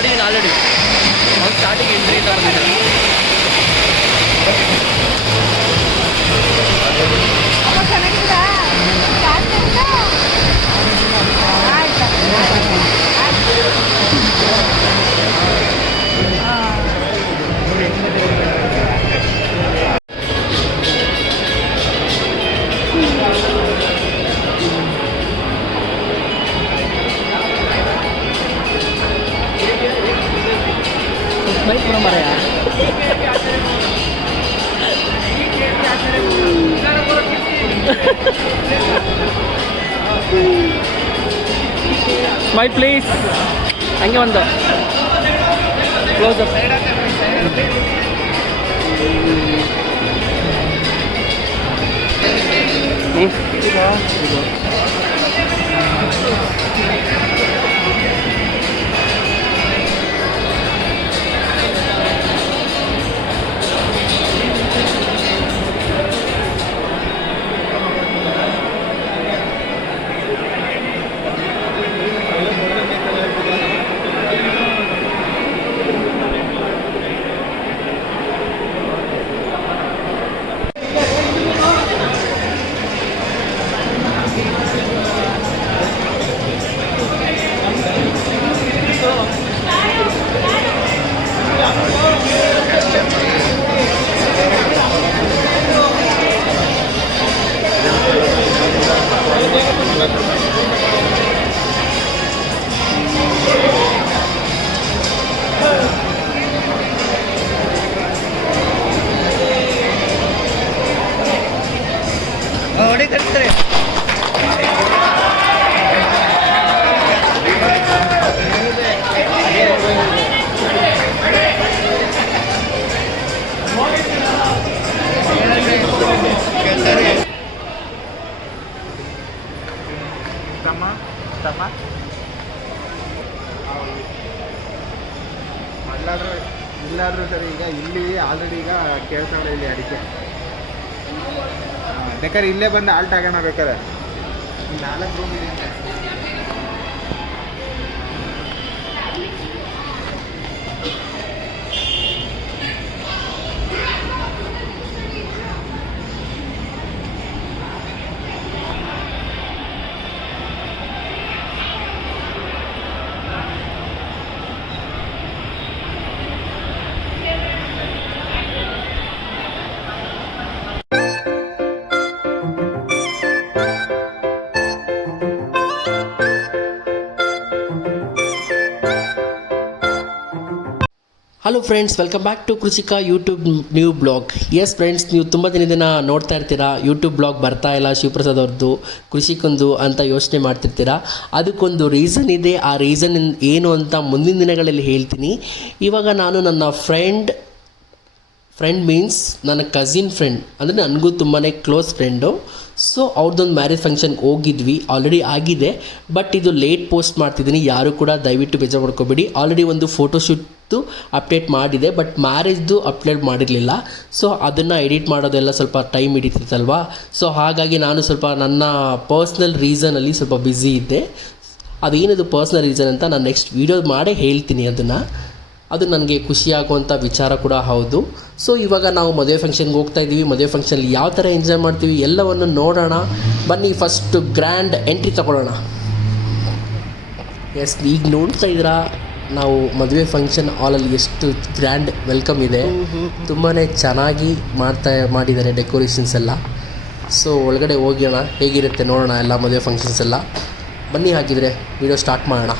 ಮಾಡಿದ್ದೀನಿ ಆಲ್ರೆಡಿ. ಅವ್ನು starting entry ಅಂತ ಬಂದಿದ್ದಾರೆ. Baik pernah marah ya. Smile please. Hangge ಒಂದು close up. ಇಲ್ಲಾದರೂ ಸರಿ ಈಗ ಇಲ್ಲಿ ಆಲ್ರೆಡಿ ಈಗ ಕೇಳ್ತಾಳೆ ಇಲ್ಲಿ ಅಡಿಕೆ ಬೇಕಾದ್ರೆ ಇಲ್ಲೇ ಬಂದು ಆಲ್ಟ್ ಆಗೋಣ ಬೇಕಾದ್ರೆ 4 ರೂಮ್ ಇದೆ. Hello friends, welcome back to Krishika YouTube new blog. Yes friends, ನೀವು ತುಂಬ ದಿನದಿಂದ ನೋಡ್ತಾ ಇರ್ತೀರಾ ಯೂಟ್ಯೂಬ್ ಬ್ಲಾಗ್ ಬರ್ತಾ ಇಲ್ಲ ಶಿವಪ್ರಸಾದ್ ಅವ್ರದ್ದು ಕೃಷಿಕೊಂದು ಅಂತ ಯೋಚನೆ ಮಾಡ್ತಿರ್ತೀರಾ. ಅದಕ್ಕೊಂದು ರೀಸನ್ ಇದೆ. ಆ ರೀಸನ್ ಏನು ಅಂತ ಮುಂದಿನ ದಿನಗಳಲ್ಲಿ ಹೇಳ್ತೀನಿ. ಇವಾಗ ನಾನು ನನ್ನ ಫ್ರೆಂಡ್ ಮೀನ್ಸ್ ನನ್ನ ಕಸಿನ್ ಫ್ರೆಂಡ್, ಅಂದರೆ ನನಗೂ ತುಂಬಾ ಕ್ಲೋಸ್ ಫ್ರೆಂಡು. ಸೊ ಅವ್ರದ್ದೊಂದು ಮ್ಯಾರೇಜ್ ಫಂಕ್ಷನ್ಗೆ ಹೋಗಿದ್ವಿ. ಆಲ್ರೆಡಿ ಆಗಿದೆ, ಬಟ್ ಇದು ಲೇಟ್ ಪೋಸ್ಟ್ ಮಾಡ್ತಿದ್ದೀನಿ. ಯಾರು ಕೂಡ ದಯವಿಟ್ಟು ಬೇಜಾರು ಮಾಡ್ಕೋಬೇಡಿ. ಆಲ್ರೆಡಿ ಒಂದು ಫೋಟೋಶೂಟ್ದು ಅಪ್ಡೇಟ್ ಮಾಡಿದೆ, ಬಟ್ ಮ್ಯಾರೇಜ್ದು ಅಪ್ಲೋಡ್ ಮಾಡಿರಲಿಲ್ಲ. ಸೊ ಅದನ್ನು ಎಡಿಟ್ ಮಾಡೋದೆಲ್ಲ ಸ್ವಲ್ಪ ಟೈಮ್ ಹಿಡಿತಿತ್ತಲ್ವ. ಸೊ ಹಾಗಾಗಿ ನಾನು ಸ್ವಲ್ಪ ನನ್ನ ಪರ್ಸ್ನಲ್ ರೀಸನಲ್ಲಿ ಸ್ವಲ್ಪ ಬ್ಯುಸಿ ಇದ್ದೆ. ಅದೇನದು ಪರ್ಸ್ನಲ್ ರೀಸನ್ ಅಂತ ನಾನು ನೆಕ್ಸ್ಟ್ ವೀಡಿಯೋ ಮಾಡೇ ಹೇಳ್ತೀನಿ. ಅದು ನನಗೆ ಖುಷಿಯಾಗುವಂಥ ವಿಚಾರ ಕೂಡ ಹೌದು. ಸೊ ಇವಾಗ ನಾವು ಮದುವೆ ಫಂಕ್ಷನ್ಗೆ ಹೋಗ್ತಾ ಇದ್ದೀವಿ. ಮದುವೆ ಫಂಕ್ಷನಲ್ಲಿ ಯಾವ ಥರ ಎಂಜಾಯ್ ಮಾಡ್ತೀವಿ ಎಲ್ಲವನ್ನು ನೋಡೋಣ ಬನ್ನಿ. ಫಸ್ಟ್ ಗ್ರ್ಯಾಂಡ್ ಎಂಟ್ರಿ ತಗೊಳ್ಳೋಣ. ಎಸ್, ಈಗ ನೋಡ್ತಾ ಇದ್ದೀರಾ ನಾವು ಮದುವೆ ಫಂಕ್ಷನ್ ಹಾಲಲ್ಲಿ ಎಷ್ಟು ಗ್ರ್ಯಾಂಡ್ ವೆಲ್ಕಮ್ ಇದೆ. ತುಂಬಾ ಚೆನ್ನಾಗಿ ಮಾಡಿದ್ದಾರೆ ಡೆಕೋರೇಷನ್ಸ್ ಎಲ್ಲ. ಸೊ ಒಳಗಡೆ ಹೋಗೋಣ, ಹೇಗಿರುತ್ತೆ ನೋಡೋಣ ಎಲ್ಲ ಮದುವೆ ಫಂಕ್ಷನ್ಸ್ ಎಲ್ಲ. ಬನ್ನಿ, ಹಾಗಿದ್ರೆ ವಿಡಿಯೋ ಸ್ಟಾರ್ಟ್ ಮಾಡೋಣ.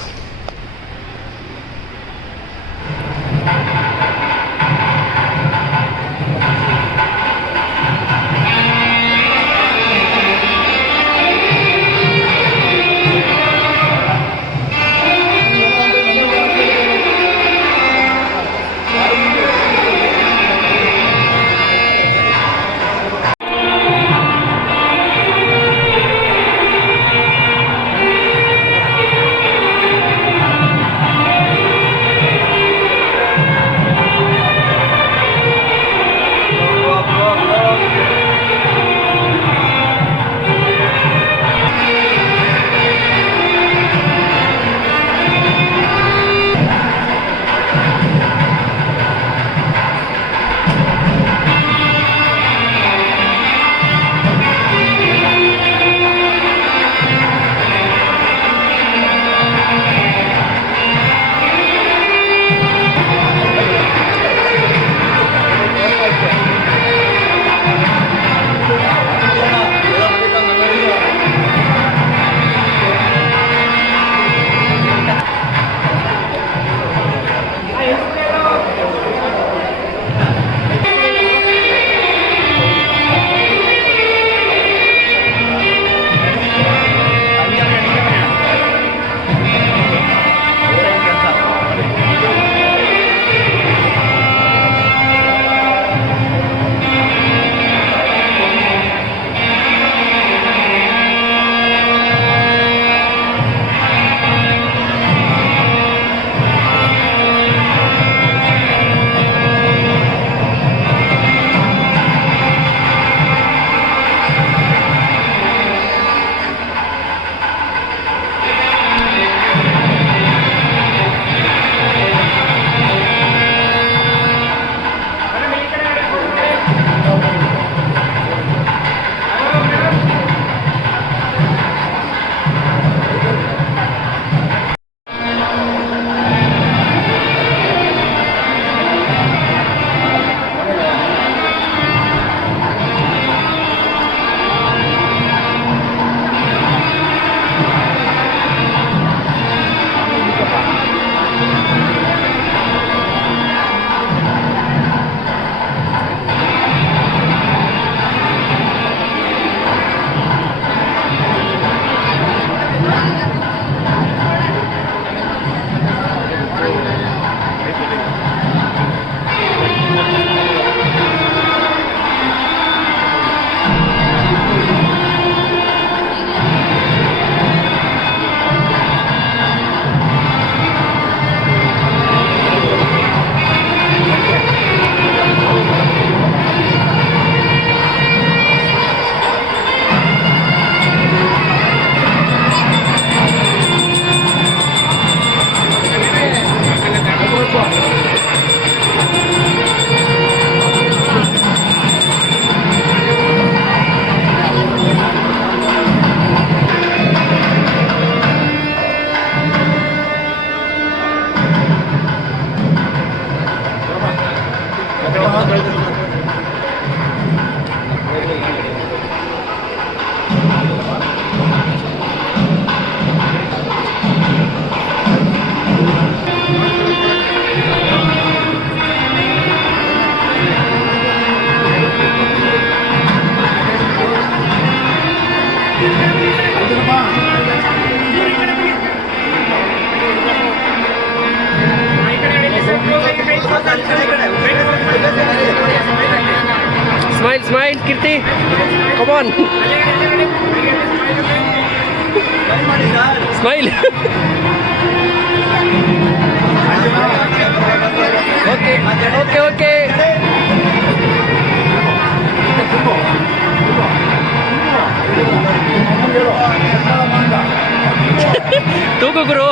ಕೀರ್ತಿ ಕಮಾನ್ ಸ್ಮೈಲ್ ಓಕೆ ಓಕೆ ಓಕೆ ತೂಗು ಗುರು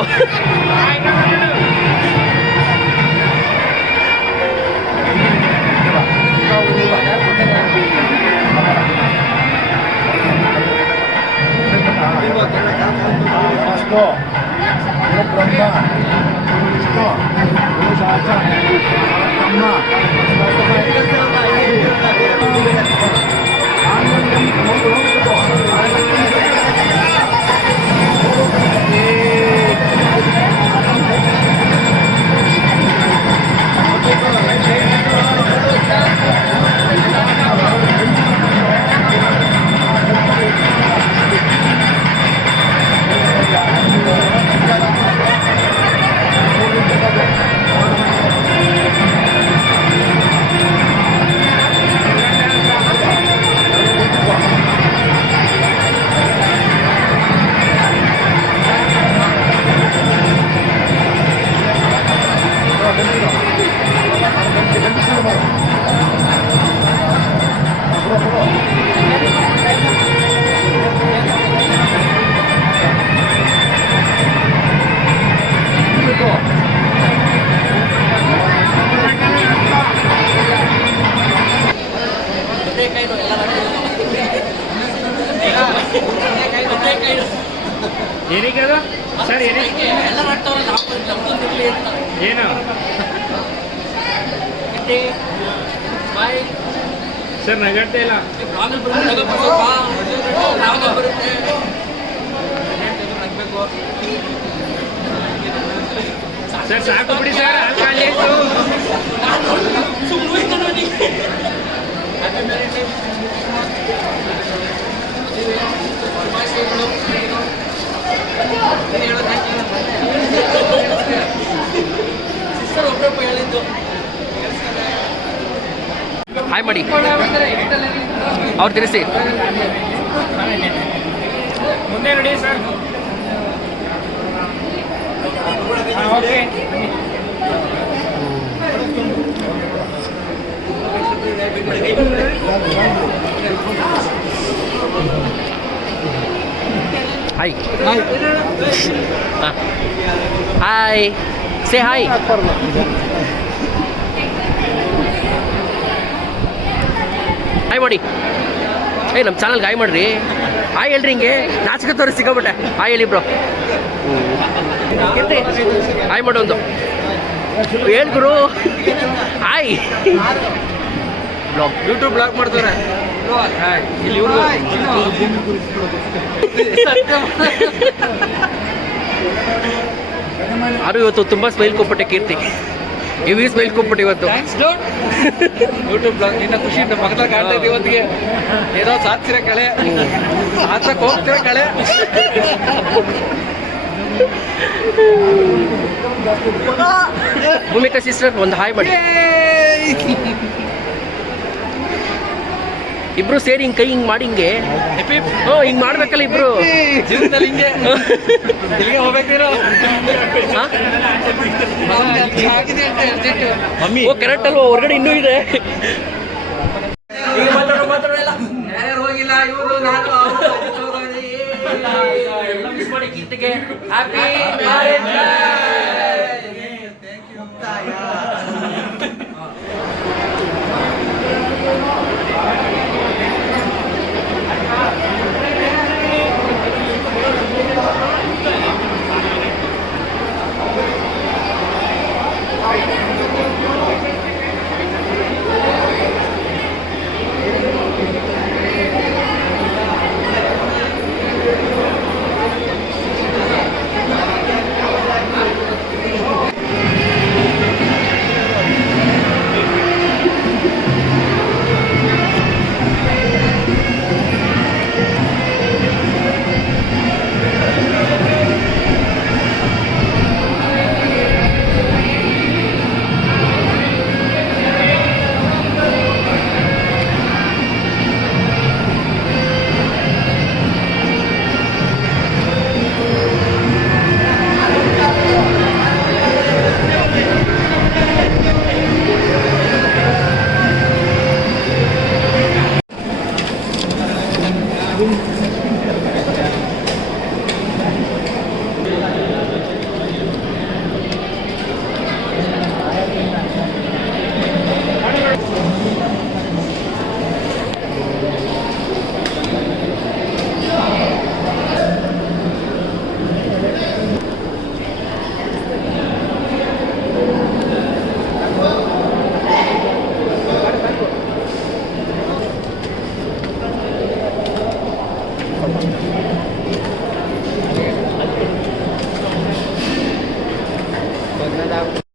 ಏನೀಗ ಅದು ಸರ್ ಏನೀಗ ಏನು ಸರ್ ನಗಡ್ತಾ ಇಲ್ಲ ಸರ್ ಸಾಕು ಬಿಡಿ ಸರ್ ಅಲ್ಲಿ ಖಾಲಿ ಹಾಯ್ ಮಾಡಿ ಅವ್ರು ತಿರ್ಸಿ ಮುಂದೆ ನೋಡಿ sir okay hi hi say hi hi ಮಾಡಿ ಏಯ್ ನಮ್ಮ ಚಾನಲ್ಗೆ ಹಾಯ್ ಮಾಡ್ರಿ ಹಾಯ್ ಹೇಳ್ರಿ ಹಿಂಗೆ ನಾಚಿಕೆ ತೋರಿಸಿ ಸಿಕ್ಕಾಬಿಟ್ಟೆ ಹಾಯ್ ಹೇಳಿ ಬ್ರೋ ಹಾಯ್ ಮಾಡು ಒಂದು ಹೇಳಿ ಗುರು ಹಾಯ್ ಬ್ಲಾಗ್ ಯೂಟ್ಯೂಬ್ ಬ್ಲಾಗ್ ಮಾಡ್ತಾರೆ ಇಲ್ಲಿ ಅದು ಇವತ್ತು ತುಂಬ ಸ್ಮೈಲ್ ಕೊಟ್ಬಿಟ್ಟೆ ಕೀರ್ತಿ ಇವಿ ಸ್ಮೈಲ್ ಕೊಟ್ಬಿಟ್ಟು ಇವತ್ತು ಯೂಟ್ಯೂಬ್ ಬ್ಲಾಗ್ ನಿನ್ನ ಖುಷಿಯಿಂದ ಮಗದ ಕಾಣ್ತಾ ಇದ್ದೀವಿ ಇವತ್ತಿಗೆ ಏನೋ ಸಾಧಿಸಿರೋ ಕಳೆ ಸಾಧಕ್ಕೆ ಹೋಗ್ತಿರೋ ಕಳೆ ಭೂಮಿಕಾ ಸಿಸ್ಟರ್ ಒಂದು ಹಾಯ್ ಮಾಡಿ ಇಬ್ರು ಸೇರಿ ಹಿಂಗೆ ಕೈ ಹಿಂಗೆ ಮಾಡಿ ಹಿಂಗೆ ಹ್ಞೂ ಹಿಂಗೆ ಮಾಡ್ಬೇಕಲ್ಲ ಇಬ್ರು ಜೀವನದಲ್ಲಿ ಹಿಂಗೆ ಇಲ್ಲಿಗೆ ಹೋಗ್ಬೇಕಿರೋ ಓ ಕರೆಕ್ಟ್ ಅಲ್ವಾ ಹೊರಗಡೆ ಇನ್ನೂ ಇದೆ ಹೋಗಿಲ್ಲ ಇವರು ನಾನು ಗೀತೆಗೆ ಹ್ಯಾಪಿ बघ ना